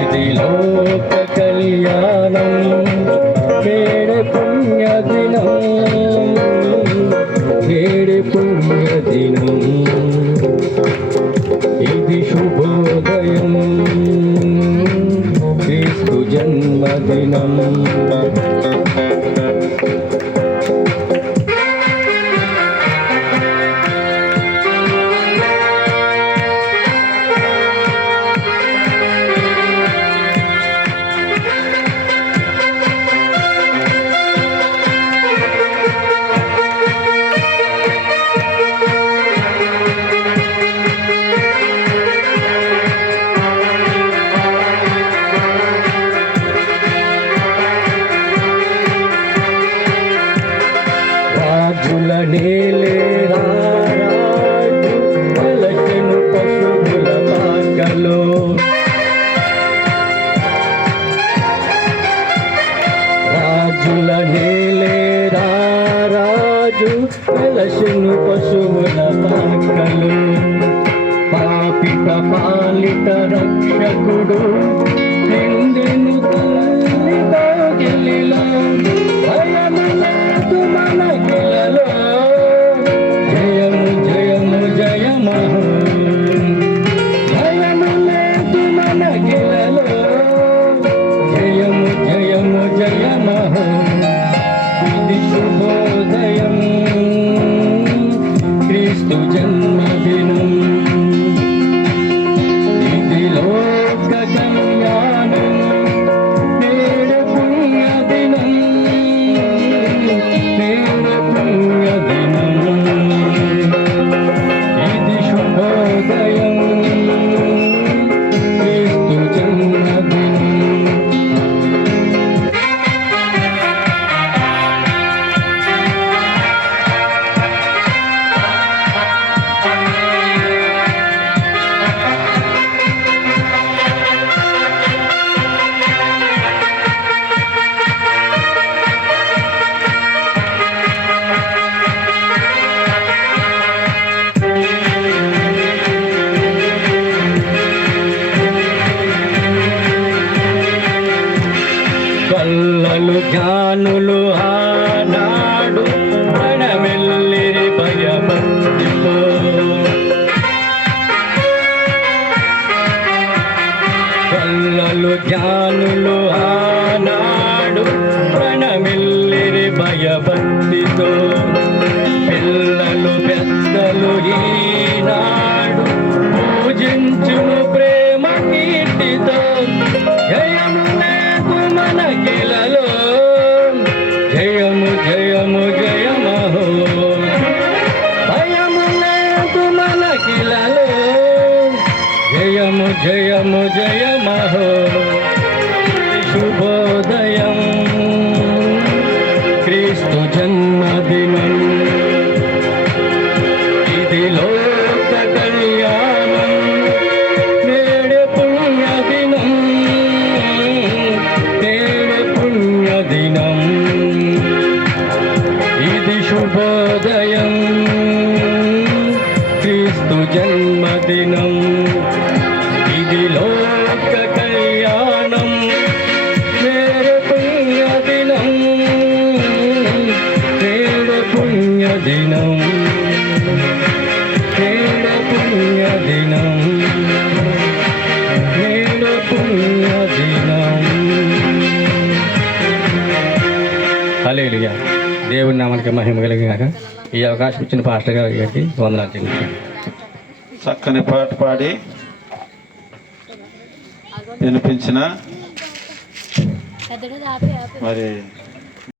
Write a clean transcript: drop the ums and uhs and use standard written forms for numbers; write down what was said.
ఇది లోక కళ్యాణం వేడే పుణ్యదినం వేడే పుణ్యదినం ఇది శుభోదయం క్రీస్తు జన్మదినం రాజుల నేలే రారాజు పలకెను పశువుల పాకలో రాజుల నేలే రారాజు పలకెను పశువుల పాకలో పాపిత పాలిత రక్షకుడు నిందెను తల్లితో గెలిలో భయములేదు మనకిలలో జయము జయము జయమహో భయములేదు మనకిలలో జయము జయము జయమహో ఇది శుభోదయం క్రీస్తు జన్మదినం ఇది లోక కళ్యాణం వేడే పుణ్యదినం వేడే పుణ్యదినం ఇది శుభోదయం క్రీస్తు జన్మదినం కల్లలు జ్ఞానులు ఆనాడు ప్రణమెల్లిరి భయభక్తితో కల్లలు జ్ఞానులు ఆనాడు ప్రణమెల్లిరి భయభక్తితో పిల్లలు పెద్దలు ఈనాడు పూజించును ప్రేమ కీర్తితో జయము మనకిలలో జయము జయము జయమహో భయము లేదు మనకిలలో జయము జయము జయమహో శుభోదయం క్రీస్తు జన్మదినం ఇది లోక కళ్యాణం వేడే పుణ్యదినం పుణ్యదినం ఇది శుభోదయం క్రీస్తు జన్మదినం ఇది లోక కళ్యాణం వేడే పుణ్యదినం వేడే పుణ్యదినం వేడే పుణ్యదినం వేడే పుణ్యదినం హల్లెలూయా. దేవుని నామానికి మహిమ కలిగినాక ఈ అవకాశం ఇచ్చిన పాస్టర్ గారికి వందనాలు చెల్లిస్తున్నాను. చక్కని పాట పాడి వినిపించిన మరి